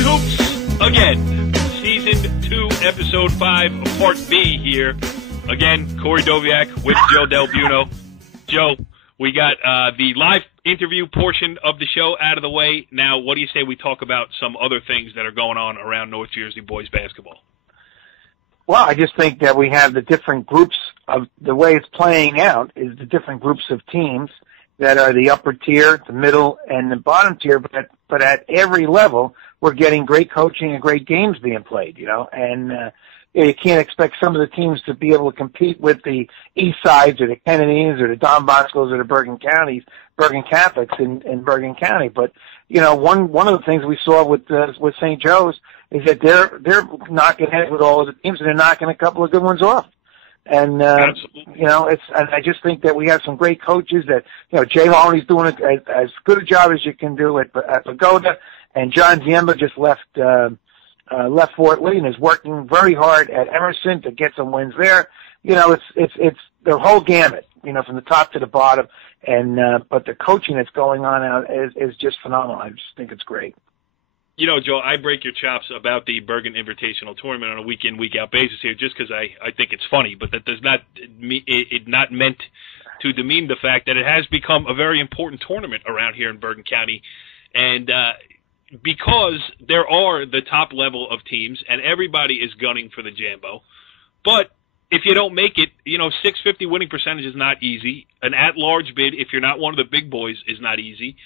Talkin Hoops again. Season 2, Episode 5, Part B here. Again, Corey Doviak with Joe Delbuono. Joe, we got the live interview portion of the show out of the way. Now, what do you say we talk about some other things that are going on around North Jersey boys basketball? Well, I just think that we have the different groups of the way it's playing out is the different groups of teams that are the upper tier, the middle, and the bottom tier. But at every level, we're getting great coaching and great games being played, you know. And you can't expect some of the teams to be able to compete with the East Sides or the Kennedys or the Don Boscos or the Bergen Catholics in Bergen County. But you know, one of the things we saw with St. Joe's is that they're knocking heads with all of the teams, and they're knocking a couple of good ones off. And you know, and I just think that we have some great coaches that, you know, Jay Holney's doing as good a job as you can do at Pagoda, and John Jambo just left Fort Lee and is working very hard at Emerson to get some wins there. You know, it's the whole gamut, you know, from the top to the bottom. And but the coaching that's going on out is just phenomenal. I just think it's great. You know, Joe, I break your chops about the Bergen Invitational Tournament on a week-in, week-out basis here just because I think it's funny, but that does not it not meant to demean the fact that it has become a very important tournament around here in Bergen County. And because there are the top level of teams and everybody is gunning for the Jambo, but if you don't make it, you know, 650 winning percentage is not easy. An at-large bid, if you're not one of the big boys, is not easy.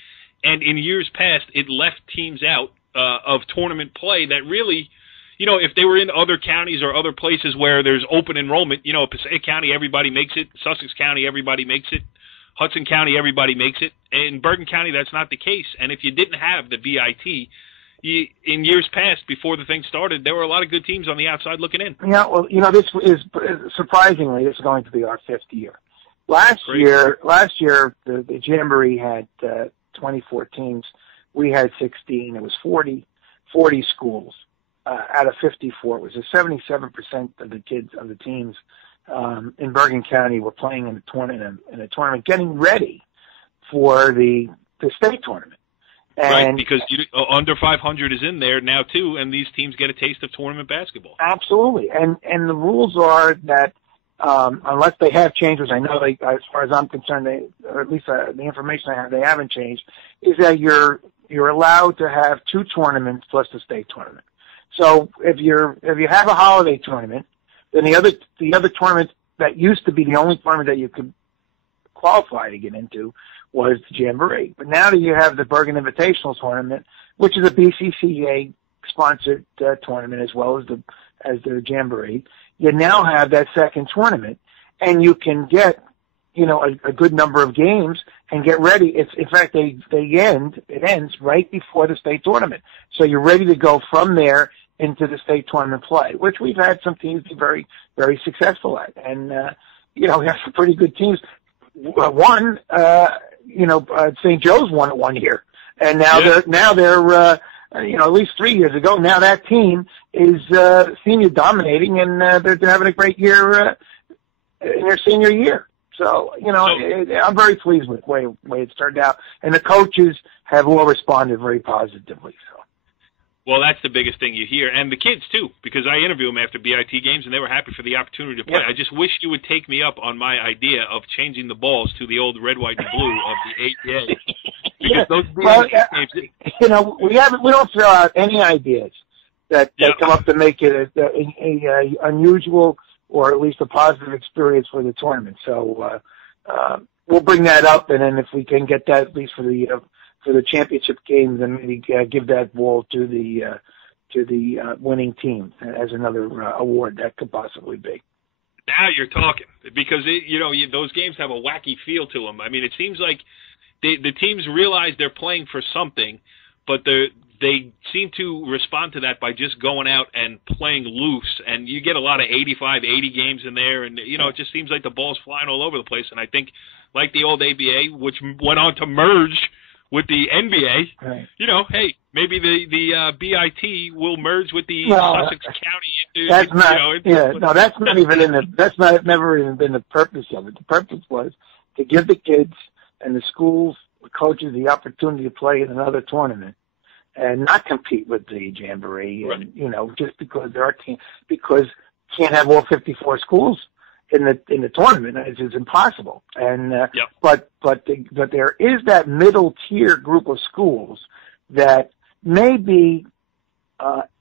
And in years past, it left teams out of tournament play that really, you know, if they were in other counties or other places where there's open enrollment, you know, Passaic County, everybody makes it. Sussex County, everybody makes it. Hudson County, everybody makes it. In Bergen County, that's not the case. And if you didn't have the B.I.T., in years past, before the thing started, there were a lot of good teams on the outside looking in. Yeah, well, you know, this is surprisingly, this is going to be our 5th year. Last year, the Jamboree had 24 teams. We had 16. It was 40 schools out of 54. It was 77% of the kids of the teams in Bergen County were playing in a tournament, getting ready for the state tournament. And right, because under 500 is in there now too, and these teams get a taste of tournament basketball. Absolutely, and the rules are that unless they have changed, which I know they, as far as I'm concerned, or at least the information I have, they haven't changed, is that you're allowed to have 2 tournaments plus the state tournament. So if you have a holiday tournament, then the other tournament that used to be the only tournament that you could qualify to get into was the Jamboree. But now that you have the Bergen Invitational Tournament, which is a BCCA sponsored tournament as well as the Jamboree, you now have that second tournament, and you can get, you know, a good number of games and get ready. In fact, it ends right before the state tournament. So you're ready to go from there into the state tournament play, which we've had some teams be very, very successful at. And, you know, we have some pretty good teams. St. Joe's won it one year. And now they're you know, at least 3 years ago, now that team is senior dominating, and they're having a great year in their senior year. So, you know, I'm very pleased with the way it's turned out. And the coaches have all responded very positively. So. Well, that's the biggest thing you hear. And the kids, too, because I interview them after B.I.T. games, and they were happy for the opportunity to play. Yep. I just wish you would take me up on my idea of changing the balls to the old red, white, and blue of the 8A. Because those games, you know, we don't throw out any ideas that come up to make it a unusual or at least a positive experience for the tournament. So we'll bring that up, and then if we can get that at least for the championship game, then maybe give that ball to the winning team as another award that could possibly be. Now you're talking, because those games have a wacky feel to them. I mean, it seems like the teams realize they're playing for something, but they seem to respond to that by just going out and playing loose. And you get a lot of 85, 80 games in there, and it just seems like the ball's flying all over the place. And I think, like the old ABA, which went on to merge with the NBA, right. Hey, maybe the B.I.T. will merge with the Sussex County. That's never even been the purpose of it. The purpose was to give the kids and the schools, the coaches, the opportunity to play in another tournament, and not compete with the Jamboree, right. and just because there are teams, because you can't have all 54 schools in the tournament. It's impossible. And but there is that middle tier group of schools that may be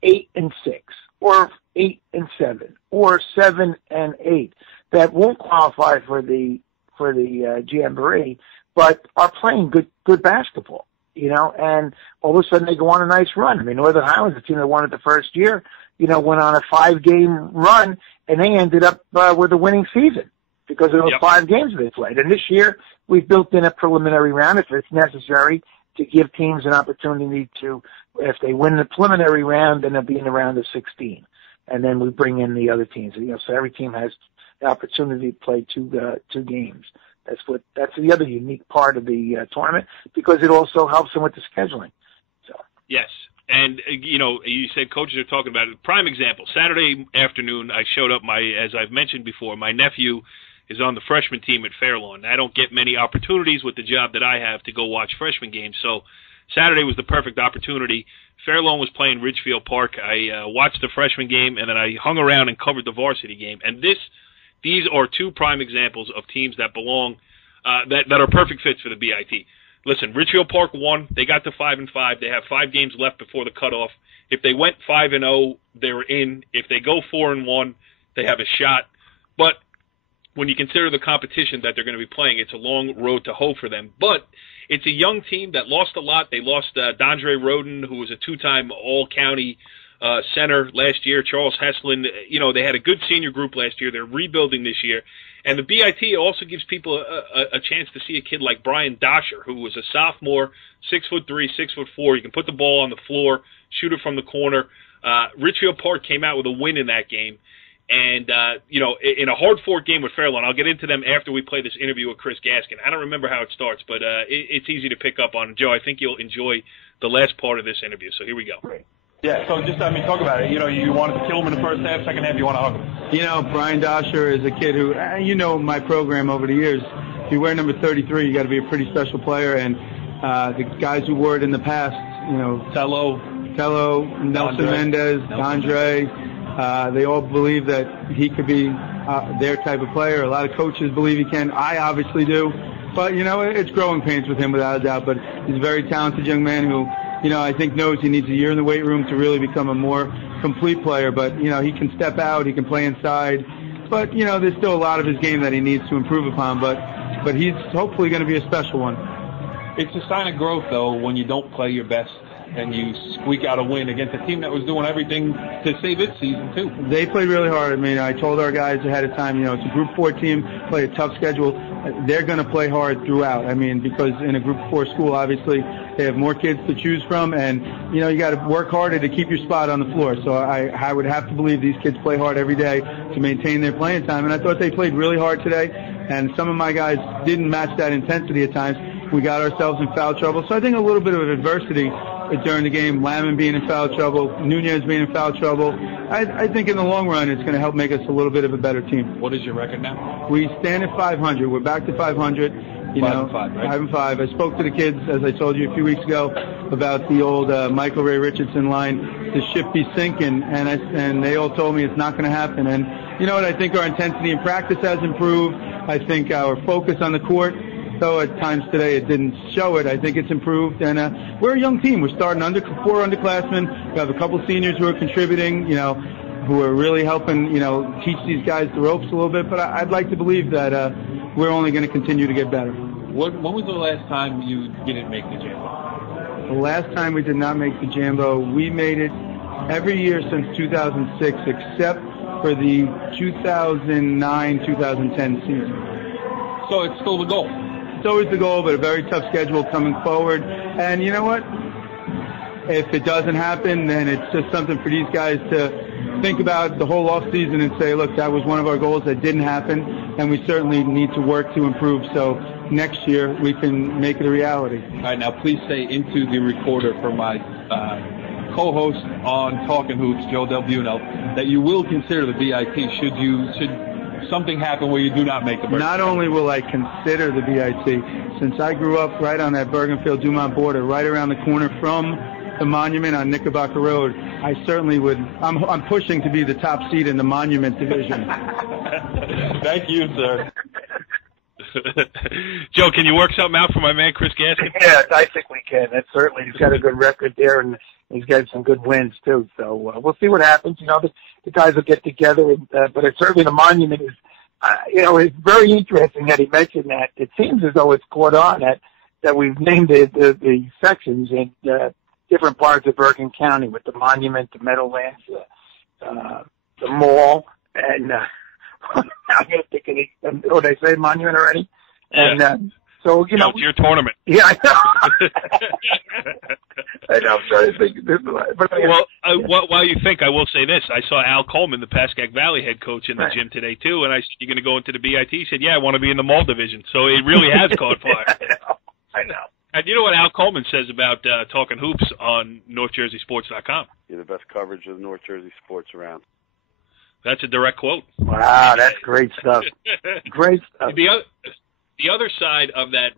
8 and 6, or 8 and 7, or 7 and 8 that won't qualify for the Jamboree, but are playing good basketball. And all of a sudden they go on a nice run. I mean, Northern Highlands, the team that won it the first year, went on a 5-game run, and they ended up with a winning season because of those 5 games they played. And this year, we've built in a preliminary round, if it's necessary, to give teams an opportunity to, if they win the preliminary round, then they'll be in the round of 16. And then we bring in the other teams. So every team has the opportunity to play two games. That's the other unique part of the tournament, because it also helps them with the scheduling. So yes. And, you said coaches are talking about it. Prime example, Saturday afternoon, I showed up. As I've mentioned before, my nephew is on the freshman team at Fairlawn. I don't get many opportunities with the job that I have to go watch freshman games. So Saturday was the perfect opportunity. Fairlawn was playing Ridgefield Park. I watched the freshman game, and then I hung around and covered the varsity game. And these are 2 prime examples of teams that belong, that are perfect fits for the B.I.T. Listen, Ridgefield Park won. They got to 5-5. They have 5 games left before the cutoff. If they went 5-0, they're in. If they go 4-1, they have a shot. But when you consider the competition that they're going to be playing, it's a long road to hoe for them. But it's a young team that lost a lot. They lost Dondre Roden, who was a 2-time All-County center last year. Charles Heslin. They had a good senior group last year. They're rebuilding this year. And the B.I.T. also gives people a chance to see a kid like Brian Dosher, who was a sophomore, 6'3", 6'4". You can put the ball on the floor, shoot it from the corner. Ridgefield Park came out with a win in that game. And, in a hard-fought game with Fairlawn, I'll get into them after we play this interview with Chris Gaskin. I don't remember how it starts, but it's easy to pick up on. Joe, I think you'll enjoy the last part of this interview. So here we go. Great. Yeah, so just, talk about it. You wanted to kill him in the first half, second half, you want to hug him. Brian Dosher is a kid who, my program over the years, if you wear number 33, you got to be a pretty special player. And the guys who wore it in the past, Tello, Nelson Mendez, Dondre, they all believe that he could be their type of player. A lot of coaches believe he can. I obviously do. But, it's growing pains with him without a doubt. But he's a very talented young man who, I think knows he needs a year in the weight room to really become a more complete player. But, he can step out, he can play inside. But, there's still a lot of his game that he needs to improve upon. But he's hopefully going to be a special one. It's a sign of growth, though, when you don't play your best and you squeak out a win against a team that was doing everything to save its season, too. They played really hard. I told our guys ahead of time, it's a Group 4 team, play a tough schedule. They're going to play hard throughout. Because in a Group 4 school, obviously, they have more kids to choose from, and, you got to work harder to keep your spot on the floor. So I would have to believe these kids play hard every day to maintain their playing time, and I thought they played really hard today, and some of my guys didn't match that intensity at times. We got ourselves in foul trouble. So I think a little bit of adversity during the game, Lamon being in foul trouble, Nunez being in foul trouble. I think in the long run it's going to help make us a little bit of a better team. What is your record now? We stand at 500. We're back to 500. 5-5, right? 5-5. I spoke to the kids, as I told you a few weeks ago, about the old Michael Ray Richardson line, the ship be sinking, and they all told me it's not going to happen. And you know what? I think our intensity in practice has improved. I think our focus on the court, though at times today it didn't show it, I think it's improved. And we're a young team. We're starting 4 underclassmen. We have a couple seniors who are contributing, who are really helping, teach these guys the ropes a little bit. But I'd like to believe that we're only going to continue to get better. When was the last time you didn't make the Jambo? The last time we did not make the Jambo, we made it every year since 2006, except for the 2009-2010 season. So it's still the goal? It's always the goal, but a very tough schedule coming forward. And you know what? If it doesn't happen, then it's just something for these guys to think about the whole off season and say, look, that was one of our goals that didn't happen, and we certainly need to work to improve so next year we can make it a reality. All right, now please say into the recorder for my co-host on Talkin Hoops, Joe Delbuono, that you will consider the B.I.T. should something happen where you do not make the birthday. Not only will I consider the B.I.T., since I grew up right on that Bergenfield-Dumont border, right around the corner from the Monument on Knickerbocker Road, I certainly would. I'm pushing to be the top seed in the Monument division. Thank you, sir. Joe, can you work something out for my man Chris Gaskin? Yeah, I think we can. And certainly he's got a good record there, and he's got some good wins too. So we'll see what happens. The guys will get together, but it's certainly the Monument is. It's very interesting that he mentioned that. It seems as though it's caught on that we've named the sections in different parts of Bergen County with the Monument, the Meadowlands, the Mall, and I'm going to think of the, did I say Monument already? Yeah. And so, it's your tournament. Yeah, I know. I know. I'm trying to think. Well, while you think, I will say this. I saw Al Coleman, the Pascack Valley head coach, in the gym today, too, and I said, "You're going to go into the B.I.T.?" He said, "Yeah, I want to be in the mall division." So it really has caught fire. I know. And you know what Al Coleman says about Talkin Hoops on NorthJerseySports.com? You're the best coverage of North Jersey sports around. That's a direct quote. Wow, that's great stuff. Great stuff. The other side of that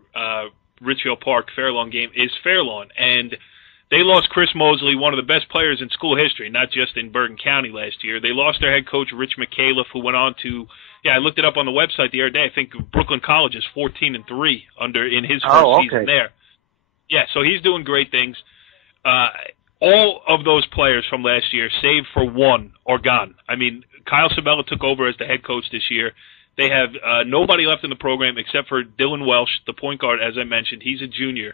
Ridgefield Park Fairlawn game is Fairlawn, and they lost Chris Mosley, one of the best players in school history, not just in Bergen County last year. They lost their head coach, Rich McAuliffe, who went on to, I looked it up on the website the other day. I think Brooklyn College is 14-3 in his first season there. Yeah, so he's doing great things. All of those players from last year, save for one, are gone. I mean, Kyle Sabella took over as the head coach this year. They have nobody left in the program except for Dylan Welsh, the point guard, as I mentioned. He's a junior.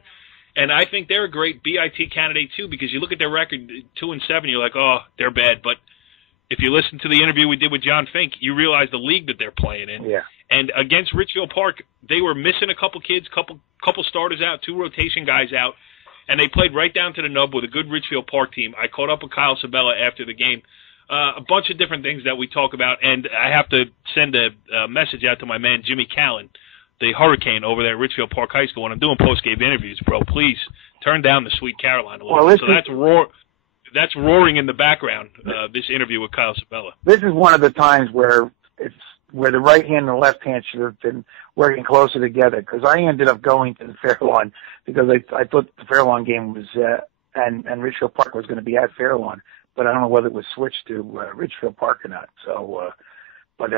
And I think they're a great B.I.T. candidate, too, because you look at their record, 2-7, you're like, oh, they're bad. But if you listen to the interview we did with John Fink, you realize the league that they're playing in. Yeah. And against Ridgefield Park, they were missing a couple kids, couple starters out, 2 rotation guys out, and they played right down to the nub with a good Ridgefield Park team. I caught up with Kyle Sabella after the game. A bunch of different things that we talk about, and I have to send a message out to my man Jimmy Callan, the Hurricane over there at Ridgefield Park High School. When I'm doing post-game interviews, bro, please turn down the Sweet Caroline a little bit. So that's roaring in the background, this interview with Kyle Sabella. This is one of the times where the right hand and the left hand should have been working closer together, because I ended up going to the Fairlawn because I thought the Fairlawn game was and Ridgefield Park was going to be at Fairlawn, but I don't know whether it was switched to Ridgefield Park or not. So, but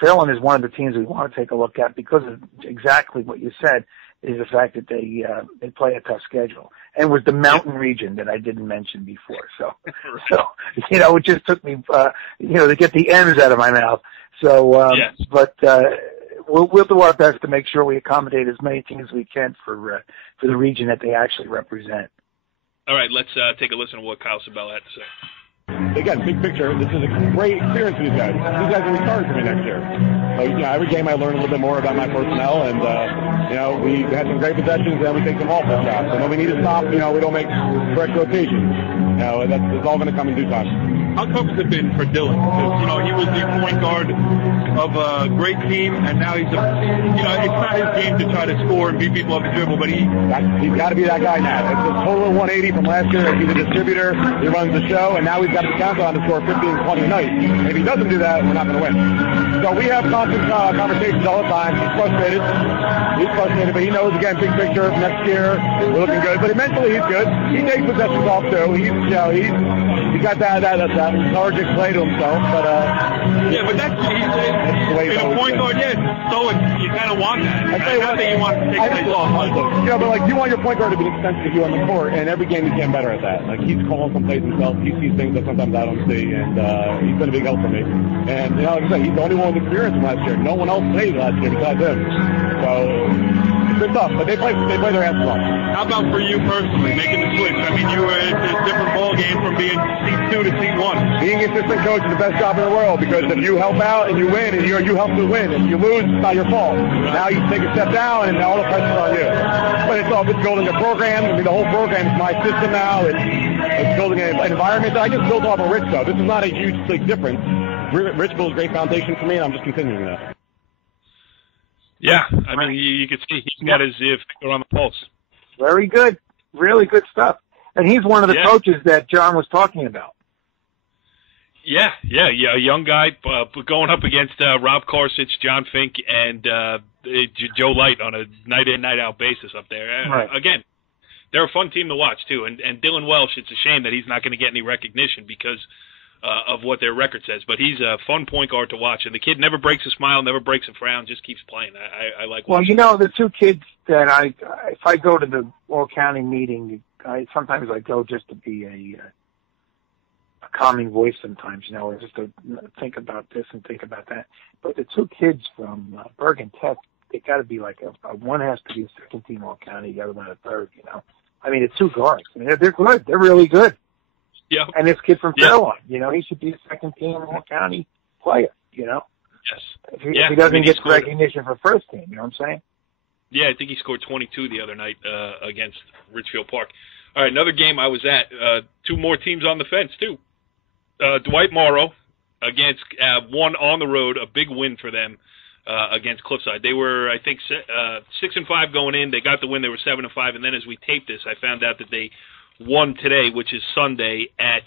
Fairlawn is one of the teams we want to take a look at because of exactly what you said, is the fact that they play a tough schedule, and with the mountain region that I didn't mention before. So it just took me to get the M's out of my mouth. So, yes. But we'll do our best to make sure we accommodate as many teams as we can for the region that they actually represent. All right, let's take a listen to what Kyle Sabella had to say. Again, big picture, this is a great experience for these guys. These guys are returning for me next year. So, every game I learn a little bit more about my personnel, and, we had some great possessions, and we take some awful shots. And when we need to stop, we don't make correct rotations. It's all going to come in due time. How tough has it been for Dylan? Because, he was the point guard of a great team, and now he's it's not his game to try to score and beat people off the dribble, but he's got to be that guy now. It's a total 180 from last year. He's a distributor, he runs the show, and now he's got to count on to score 15, 20 a night. And if he doesn't do that, we're not going to win. So we have constant conversations all the time. He's frustrated, but he knows, again, big picture, next year, we're looking good. But mentally, he's good. He takes possessions off, too. He's got that lethargic play to himself, but but that's the way a point guard. So you kind of want that. I think you want to take plays off. But you want your point guard to be expensive to you on the court, and every game he's getting better at that. Like, he's calling some plays himself. He sees things that sometimes I don't see, and he's been a big help for me. And like I said, he's the only one with experience from last year. No one else played last year besides him. So it's been tough, but they play their asses off. How about for you personally, making the switch? I mean, it's a different ball game from being seat 2 to seat 1. Being assistant coach is the best job in the world, because if you help out and you win, and you help to win, and you lose, it's not your fault. Now you take a step down, and all the pressure's on you. But it's building a program. I mean, the whole program is my system now. It's building an environment that I just built off of Rich, though. This is not a huge big difference. Rich built a great foundation for me, and I'm just continuing that. Yeah, I mean, you could see he's got his finger on the pulse. Very good. Really good stuff. And he's one of the coaches that John was talking about. Yeah, a young guy going up against Rob Korsich, John Fink, and Joe Light on a night-in, night-out basis up there. Right. Again, they're a fun team to watch too. And Dylan Welsh, it's a shame that he's not going to get any recognition because of what their record says. But he's a fun point guard to watch, and the kid never breaks a smile, never breaks a frown, just keeps playing. I like. Well, you know, the two kids that if I go to the All County meeting, sometimes I go just to be a calming voice sometimes, you know, or just to think about this and think about that. But the two kids from Bergen Tech, they got to be like one has to be a second team All County, the other one a third. You know, I mean, the two guards. I mean, they're good. They're really good. Yeah. And this kid from Fairlawn, you know, he should be a second team All County player. You know. Yes. If he doesn't get recognition for first team, you know what I'm saying? Yeah, I think he scored 22 the other night against Ridgefield Park. All right, another game I was at. Two more teams on the fence too. Dwight Morrow against one on the road, a big win for them against Cliffside. They were, I think, 6-5 going in. They got the win. They were 7-5, and then as we taped this, I found out that they won today, which is Sunday, at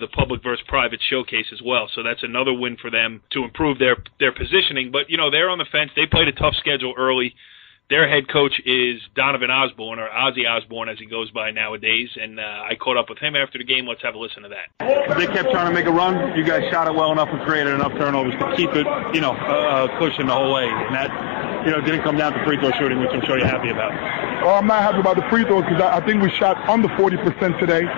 the public versus private showcase as well. So that's another win for them to improve their positioning. But, you know, they're on the fence. They played a tough schedule early. Their head coach is Donovan Osbourne, or Ozzy Osbourne as he goes by nowadays, and I caught up with him after the game. Let's have a listen to that. They kept trying to make a run. You guys shot it well enough and created enough turnovers to keep it, cushion the whole way. And that, didn't come down to free throw shooting, which I'm sure you're happy about. Oh, I'm not happy about the free throws because I think we shot under 40% today.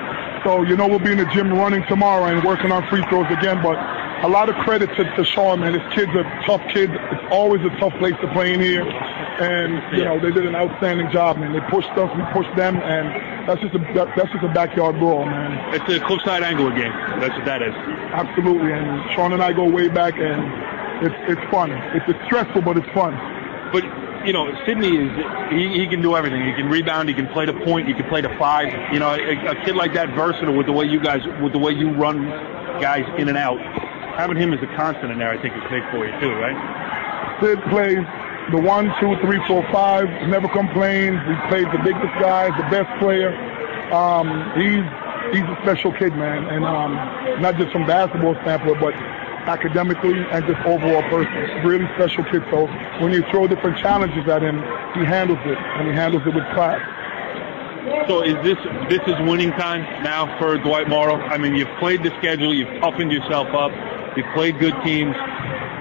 So, we'll be in the gym running tomorrow and working on free throws again. But a lot of credit to Sean, man. His kids are tough kids. It's always a tough place to play in here. And, they did an outstanding job, man. They pushed us, we pushed them, and that's just a backyard brawl, man. It's a Cliffside Angler game. That's what that is. Absolutely. And Sean and I go way back, and it's fun. It's stressful, but it's fun. But, Sidney he can do everything. He can rebound. He can play the point. He can play the five. A kid like that, versatile with the way you run guys in and out. Having him as a constant in there, I think, is big for you too, right? Sid plays the 1, 2, 3, 4, 5. Never complains. He plays the biggest guys, the best player. He's a special kid, man, and not just from basketball standpoint, but academically and just overall person. Really special kid. So when you throw different challenges at him, he handles it, and he handles it with class. So is this is winning time now for Dwight Morrow? I mean, you've played the schedule, you've toughened yourself up, you've played good teams.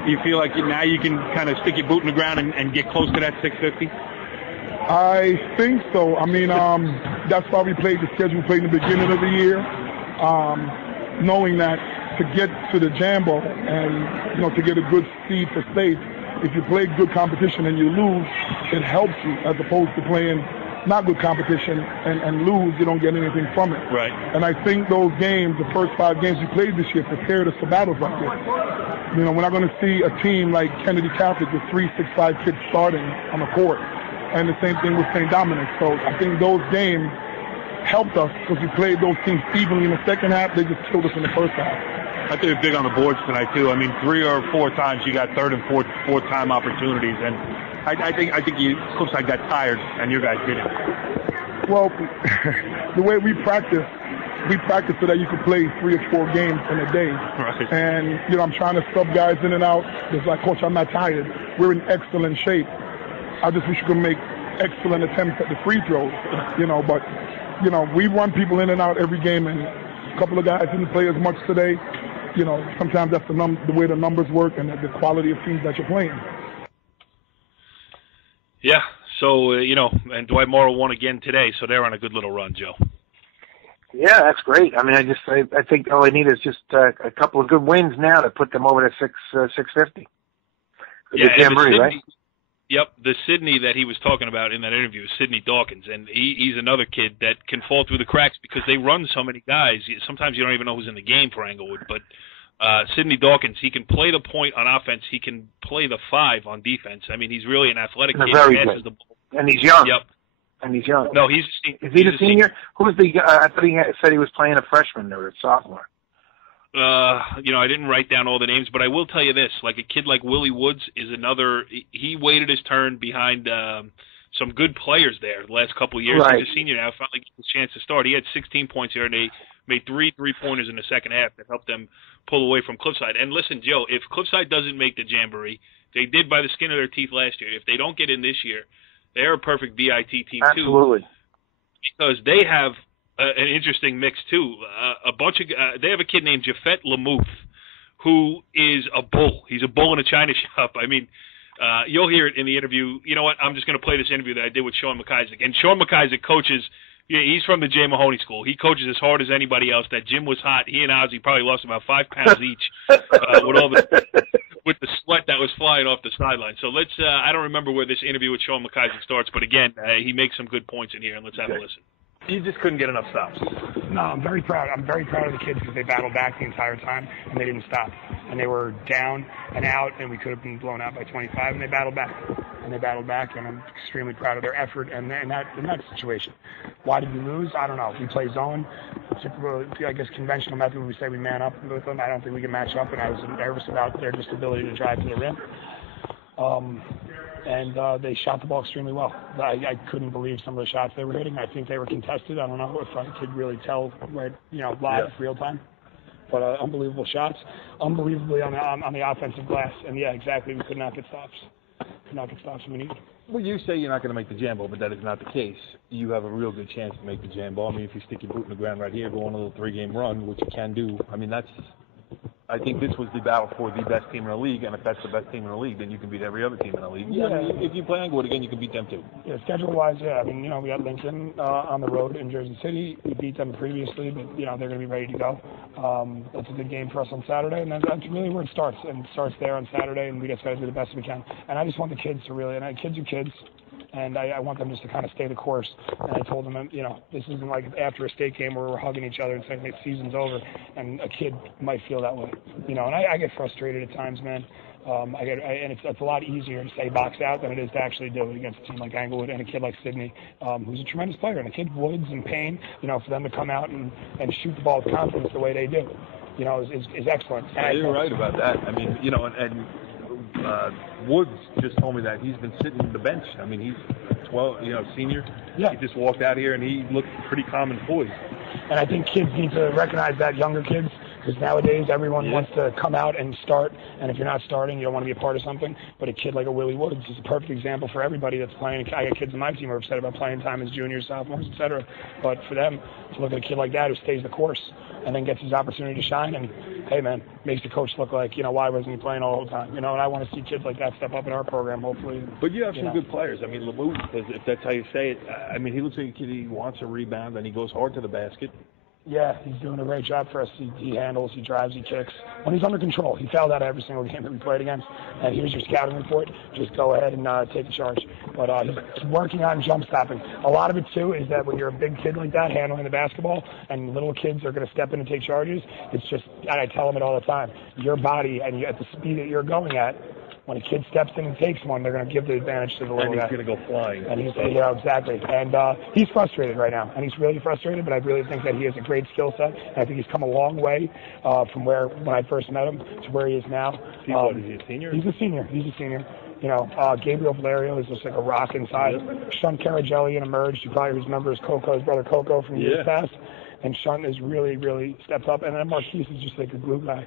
Do you feel like now you can kind of stick your boot in the ground and get close to that 650? I think so. I mean, that's why we played the schedule we played in the beginning of the year, knowing that to get to the Jambo and, to get a good seed for state, if you play good competition and you lose, it helps you as opposed to playing not good competition and lose, you don't get anything from it. Right. And I think those games, the first 5 games we played this year, prepared us for battles like this. We're not going to see a team like Kennedy Catholic with 3, 6, 5 kids starting on the court. And the same thing with St. Dominic. So I think those games helped us because we played those teams evenly in the second half. They just killed us in the first half. I think it's big on the boards tonight too. I mean, 3 or 4 times you got third and fourth time opportunities, and I think Cliffside got tired, and you guys didn't. Well, the way we practice so that you could play 3 or 4 games in a day. Right. And I'm trying to sub guys in and out. It's like, Coach, I'm not tired. We're in excellent shape. I just wish we could make excellent attempts at the free throws, But we run people in and out every game, and a couple of guys didn't play as much today. Sometimes that's the way the numbers work and the quality of teams that you're playing. Yeah, so, and Dwight Morrow won again today, so they're on a good little run, Joe. Yeah, that's great. I mean, I think all they need is just a couple of good wins now to put them over to 650. Yeah, Jamboree, right? Yep, the Sidney that he was talking about in that interview is Sidney Dawkins, and he's another kid that can fall through the cracks because they run so many guys. Sometimes you don't even know who's in the game for Englewood, but Sidney Dawkins, he can play the point on offense. He can play the 5 on defense. I mean, he's really an athletic kid. Very good. And he's young. Yep. And he's young. No, is he the senior? Who's the? I thought he said he was playing a freshman or a sophomore. I didn't write down all the names, but I will tell you this: like a kid like Willie Woods is another. He waited his turn behind some good players there the last couple of years. Right. He's a senior now, finally gets a chance to start. He had 16 points here, and they made 3 3-pointers in the second half that helped them pull away from Cliffside. And listen, Joe, if Cliffside doesn't make the Jamboree, they did by the skin of their teeth last year. If they don't get in this year, they're a perfect B.I.T. team Absolutely. too. because they have an interesting mix too. They have a kid named Jafet Lamouth, who is a bull. He's a bull in a china shop. I mean, you'll hear it in the interview. You know what? I'm just going to play this interview that I did with Sean MacIsaac. And Sean MacIsaac coaches. Yeah, he's from the Jay Mahoney School. He coaches as hard as anybody else. That gym was hot. He and Ozzy probably lost about 5 pounds each with the sweat that was flying off the sideline. So let's. I don't remember where this interview with Sean MacIsaac starts, but again, he makes some good points in here, and let's have a listen. You just couldn't get enough stops. No, I'm very proud. I'm very proud of the kids because they battled back the entire time and they didn't stop. And they were down and out, and we could have been blown out by 25, and they battled back. And I'm extremely proud of their effort and in that situation. Why did we lose? I don't know. We play zone. Typical, I guess, conventional method. We say we man up with them. I don't think we can match up, and I was nervous about their just ability to drive to the rim. And they shot the ball extremely well. I couldn't believe some of the shots they were hitting. I think they were contested. I don't know if I could really tell live, real time. But unbelievable shots, unbelievably on the offensive glass. And yeah, exactly, we could not get stops. When we needed. Well, you say you're not going to make the Jambo, but that is not the case. You have a real good chance to make the Jambo. I mean, if you stick your boot in the ground right here, go on a little 3-game run, which you can do. I mean, I think this was the battle for the best team in the league, and if that's the best team in the league, then you can beat every other team in the league. Yeah. I mean, if you play Englewood again, you can beat them too. Yeah, schedule-wise, yeah. I mean, we had Lincoln on the road in Jersey City. We beat them previously, but, they're going to be ready to go. That's a good game for us on Saturday, and that's really where it starts. And it starts there on Saturday, and we just got to do the best we can. And I just want the kids to really, kids are kids. And I want them just to kind of stay the course. And I told them, this isn't like after a state game where we're hugging each other and saying the season's over. And a kid might feel that way, And I get frustrated at times, man. And it's a lot easier to say box out than it is to actually do it against a team like Englewood and a kid like Sydney, who's a tremendous player. And a kid Woods and Payne, for them to come out and shoot the ball with confidence the way they do, is excellent. And you're right about that. I mean, Woods just told me that he's been sitting on the bench. I mean, he's 12, senior. Yeah. He just walked out here and he looked pretty calm and poised. And I think kids need to recognize that, younger kids, because nowadays everyone wants to come out and start, and if you're not starting, you don't want to be a part of something. But a kid like a Willie Woods is a perfect example for everybody that's playing. I got kids in my team who are upset about playing time as juniors, sophomores, etc. But for them to look at a kid like that who stays the course and then gets his opportunity to shine, and hey, man, makes the coach look like, why wasn't he playing all the time? And I want to see kids like that step up in our program, hopefully. But you have some good players. I mean, Lamouth, if that's how you say it, I mean, he looks like a kid, he wants a rebound, and he goes hard to the basket. Yeah, he's doing a great job for us. He handles, he drives, he kicks. When he's under control, he fouled out every single game that we played against. And here's your scouting report. Just go ahead and take the charge. But he's working on jump stopping. A lot of it, too, is that when you're a big kid like that handling the basketball and little kids are going to step in and take charges, it's just, and I tell them it all the time, your body and at the speed that you're going at, when a kid steps in and takes one, they're going to give the advantage to the little guy. And he's going to go flying. And he's, exactly. And he's frustrated right now. And he's really frustrated, but I really think that he has a great skill set. And I think he's come a long way from when I first met him to where he is now. Is he a senior? He's a senior. Gabriel Valerio is just like a rock inside. Shunt Caragelli emerged. You probably remember his brother Coco from years past. And Shunt is really, really stepped up. And then Marquise is just like a glue guy.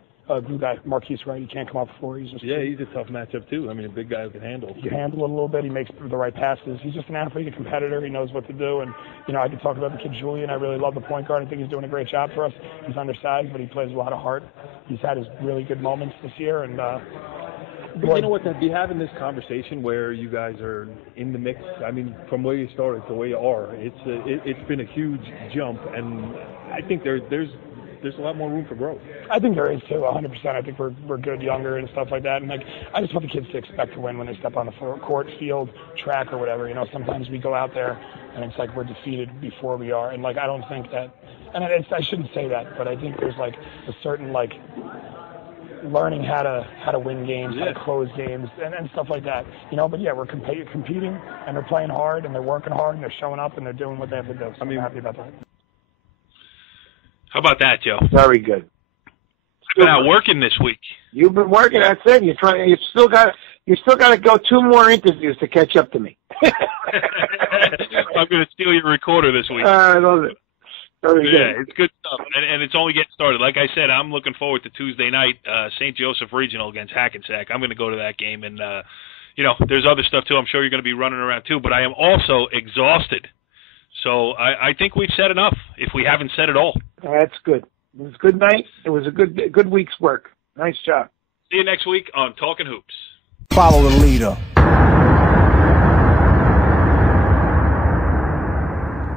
Marquise Wright, he can't come off the floor. He's a tough matchup too. I mean, a big guy who can handle. He can handle it a little bit. He makes the right passes. He's just an athlete, a competitor. He knows what to do. And I could talk about the kid Julian. I really love the point guard. I think he's doing a great job for us. He's undersized, but he plays a lot of heart. He's had his really good moments this year. And but you know what? To be having this conversation where you guys are in the mix. I mean, from where you started to where you are, it's been a huge jump, and I think there's a lot more room for growth. I think there is too, 100%. I think we're good, younger and stuff like that. And I just want the kids to expect to win when they step on the court, field, track, or whatever. Sometimes we go out there and it's like we're defeated before we are. And I don't think that. And I shouldn't say that, but I think there's a certain learning how to win games, how to close games, and stuff like that. But yeah, we're competing and they're playing hard and they're working hard and they're showing up and they're doing what they have to do. So I'm happy about that. How about that, Joe? Very good. I've been out working this week. You've been working. That's it. You still got to go 2 more interviews to catch up to me. I'm going to steal your recorder this week. I love it. Very good. Yeah, it's good stuff, and it's only getting started. Like I said, I'm looking forward to Tuesday night, St. Joseph Regional against Hackensack. I'm going to go to that game, and there's other stuff too. I'm sure you're going to be running around too. But I am also exhausted. So I think we've said enough, if we haven't said it all. That's good. It was a good night. It was a good week's work. Nice job. See you next week on Talkin' Hoops. Follow the leader.